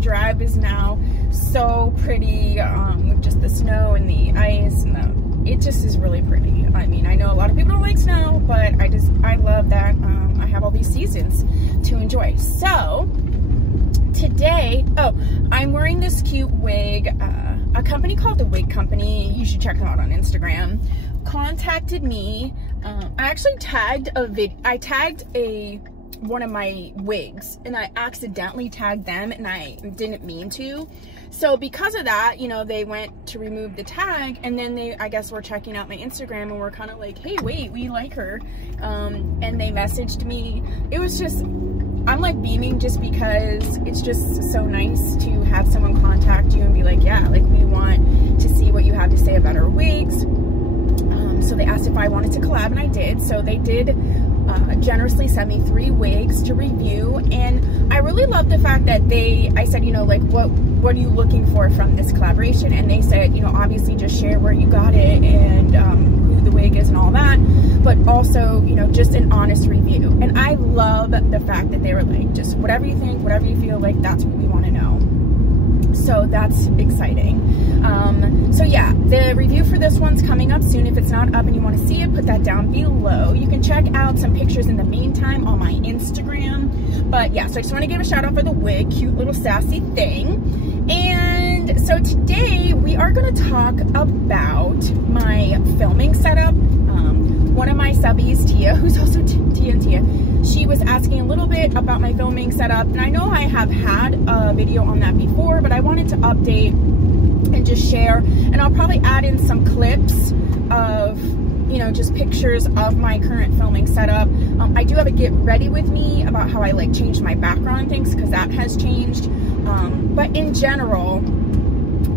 drive is now so pretty, with just the snow and the ice, and it just is really pretty. I mean, I know a lot of people don't like snow, but I love that I have all these seasons to enjoy. So today, I'm wearing this cute wig. A company called The Wig Company, you should check them out on Instagram, contacted me. I actually tagged one of my wigs, and I accidentally tagged them, and I didn't mean to. So because of that, you know, they went to remove the tag, and then they, I guess, were checking out my Instagram and were kind of like, hey, wait, we like her. And they messaged me. It was just, I'm like beaming just because it's just so nice to have someone contact you and be like, yeah, like we want to see what you have to say about our wigs. So they asked if I wanted to collab, and I did. So they did generously send me 3 wigs to review, and I really love the fact that I said, you know, like what are you looking for from this collaboration? And they said, you know, obviously just share where you got it and who the wig is and all that, but also, you know, just an honest review. And I love the fact that they were like, just whatever you think, whatever you feel, like that's what we want to know. So that's exciting. So yeah, the review for this one's coming up soon. If it's not up and you want to see it, put that down below. You can check out some pictures in the meantime on my Instagram. But yeah, so I just want to give a shout out for the wig, cute little sassy thing. And so today we are going to talk about my filming setup. One of my subbies, Tia, who's also Tia, she was asking a little bit about my filming setup, and I know I have had a video on that before, but I wanted to update and just share, and I'll probably add in some clips of, you know, just pictures of my current filming setup. I do have a get ready with me about how I like changed my background and things, because that has changed. But in general,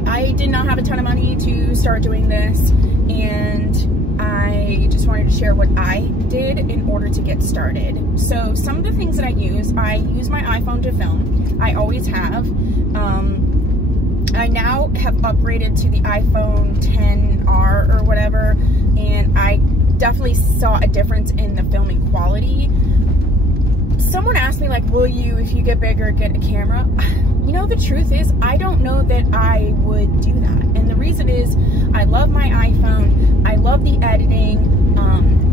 I did not have a ton of money to start doing this, and I just wanted to share what I did in order to get started. So some of the things that I use my iPhone to film. I always have. I now have upgraded to the iPhone 10R or whatever, and I definitely saw a difference in the filming quality. Someone asked me, like, will you, if you get bigger, get a camera? You know, the truth is, I don't know that I would do that. And the reason is, I love my iPhone. I love the editing.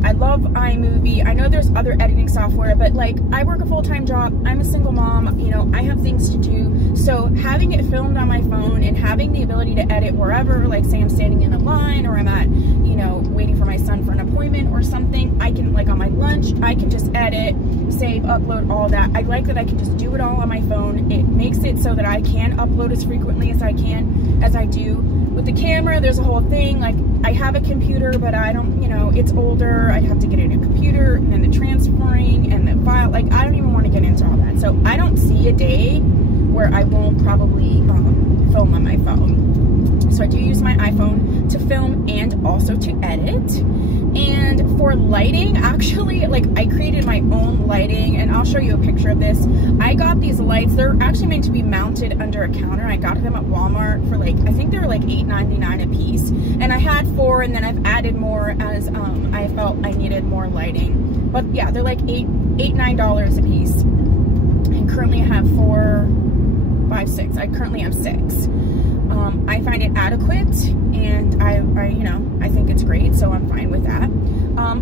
I love iMovie. I know there's other editing software, but like, I work a full-time job. I'm a single mom. You know, I have things to do. So having it filmed on my phone and having the ability to edit wherever, like say I'm standing in a line, or I'm at, you know, waiting for my son for an appointment or something, I can, like on my lunch, I can just edit, save, upload, all that. I like that I can just do it all on my phone. It makes it so that I can upload as frequently as I can, as I do. With the camera, there's a whole thing, like I have a computer, but I don't, you know, it's older. I have to get a new computer, and then the transferring and the file, like I don't even want to get into all that. So I don't see a day where I won't probably film on my phone. So I do use my iPhone to film and also to edit. And for lighting, actually, like I created my own lighting, and I'll show you a picture of this. I got these lights. They're actually meant to be mounted under a counter. I got them at Walmart for like, I think they were like $8.99 a piece. And I had 4, and then I've added more as I felt I needed more lighting. But yeah, they're like $9 a piece. And currently I have 4, 5, 6. I currently have 6. I find it adequate, and I you know, I think it's great, so I'm fine with that.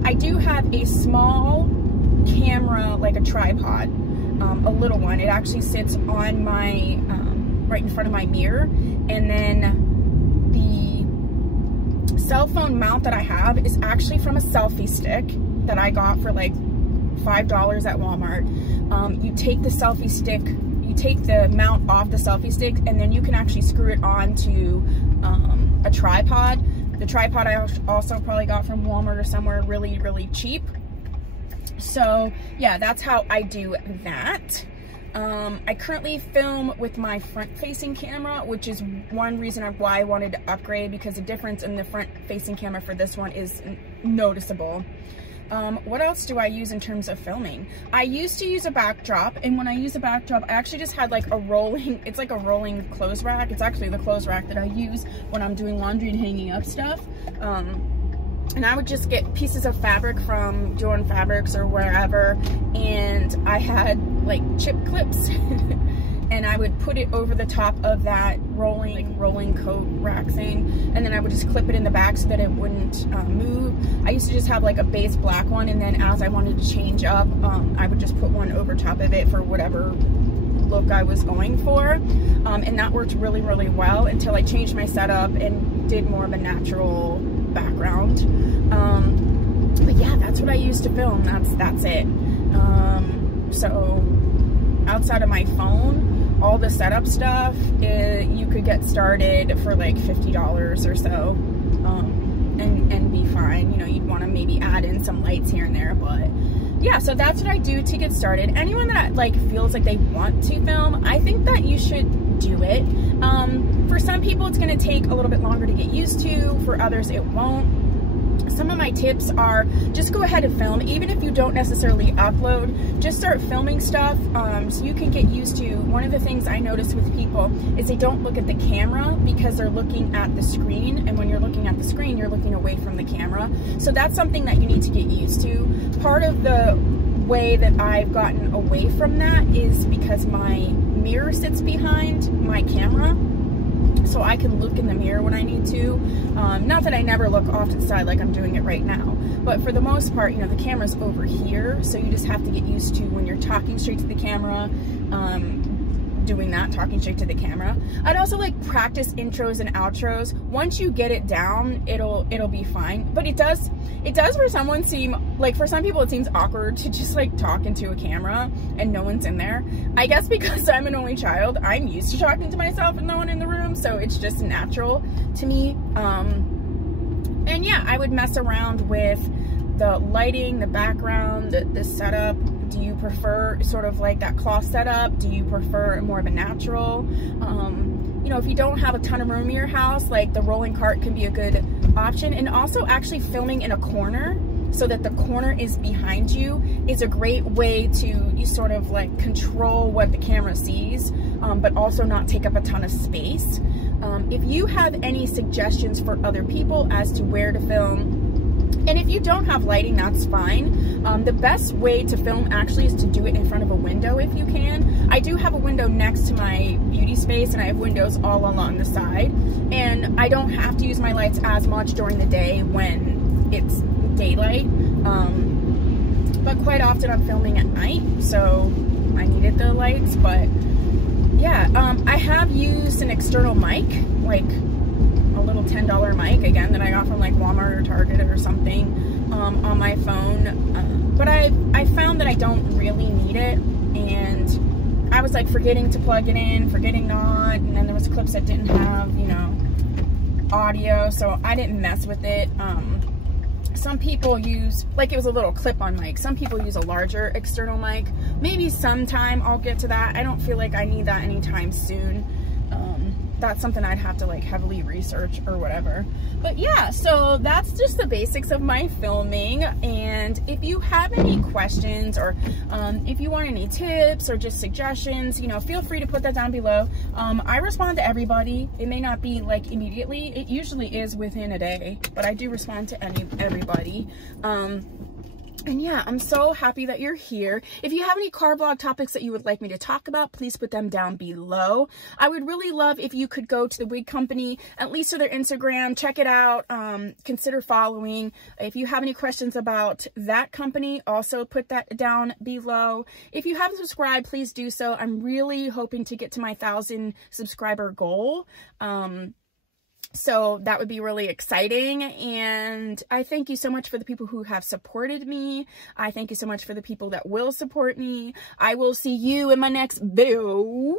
I do have a small camera, like a tripod, a little one. It actually sits on my, right in front of my mirror, and then the cell phone mount that I have is actually from a selfie stick that I got for like $5 at Walmart. You take the selfie stick, you take the mount off the selfie stick, and then you can actually screw it onto a tripod. The tripod I also probably got from Walmart or somewhere really, really cheap. So yeah, that's how I do that. I currently film with my front-facing camera, which is one reason why I wanted to upgrade, because the difference in the front-facing camera for this one is noticeable. What else do I use in terms of filming? I used to use a backdrop, and when I use a backdrop, I actually just had like a rolling, it's like a rolling clothes rack. It's actually the clothes rack that I use when I'm doing laundry and hanging up stuff. And I would just get pieces of fabric from Joann Fabrics or wherever, and I had like chip clips and I would put it over the top of that rolling coat rack thing, and then I would just clip it in the back so that it wouldn't move. I used to just have like a base black one, and then as I wanted to change up, I would just put one over top of it for whatever look I was going for, and that worked really, really well until I changed my setup and did more of a natural background. But yeah, that's what I used to film. That's it. So outside of my phone, all the setup stuff, you could get started for like $50 or so, and be fine. You know, you'd want to maybe add in some lights here and there, but yeah, so that's what I do to get started. Anyone that like feels like they want to film, I think that you should do it. For some people, it's going to take a little bit longer to get used to. For others, it won't. Some of my tips are just go ahead and film, even if you don't necessarily upload. Just start filming stuff so you can get used to. One of the things I notice with people is they don't look at the camera because they're looking at the screen, and when you're looking at the screen, you're looking away from the camera. So that's something that you need to get used to. Part of the way that I've gotten away from that is because my mirror sits behind my camera, so I can look in the mirror when I need to. Not that I never look off to the side like I'm doing it right now, but for the most part, you know, the camera's over here, so you just have to get used to when you're talking straight to the camera, doing that, talking straight to the camera. I'd also like practice intros and outros. Once you get it down, it'll be fine. But it does for someone seem like, for some people it seems awkward to just like talk into a camera and no one's in there. I guess because I'm an only child, I'm used to talking to myself and no one in the room, so it's just natural to me. And yeah, I would mess around with the lighting, the background, the setup. Do you prefer sort of like that cloth setup? Do you prefer more of a natural? You know, if you don't have a ton of room in your house, like the rolling cart can be a good option. And also actually filming in a corner so that the corner is behind you is a great way to you sort of like control what the camera sees, but also not take up a ton of space. If you have any suggestions for other people as to where to film, and if you don't have lighting, that's fine. The best way to film actually is to do it in front of a window if you can. I do have a window next to my beauty space, and I have windows all along the side. And I don't have to use my lights as much during the day when it's daylight. But quite often I'm filming at night, so I needed the lights. But yeah, I have used an external mic, like a little $10 mic, again, that I got from like Walmart or Target or something, on my phone. But I found that I don't really need it, and I was like forgetting to plug it in, forgetting not, and then there was clips that didn't have, you know, audio, so I didn't mess with it. Some people use, like, it was a little clip-on mic. Some people use a larger external mic. Maybe sometime I'll get to that. I don't feel like I need that anytime soon. That's something I'd have to like heavily research or whatever. But yeah, so that's just the basics of my filming. And if you have any questions, or if you want any tips or just suggestions, you know, feel free to put that down below. I respond to everybody. It may not be like immediately. It usually is within a day, but I do respond to everybody. And yeah, I'm so happy that you're here. If you have any car vlog topics that you would like me to talk about, please put them down below. I would really love if you could go to the wig company, at least to their Instagram, check it out, consider following. If you have any questions about that company, also put that down below. If you haven't subscribed, please do so. I'm really hoping to get to my 1,000 subscriber goal. So that would be really exciting, and I thank you so much for the people who have supported me. I thank you so much for the people that will support me. I will see you in my next video.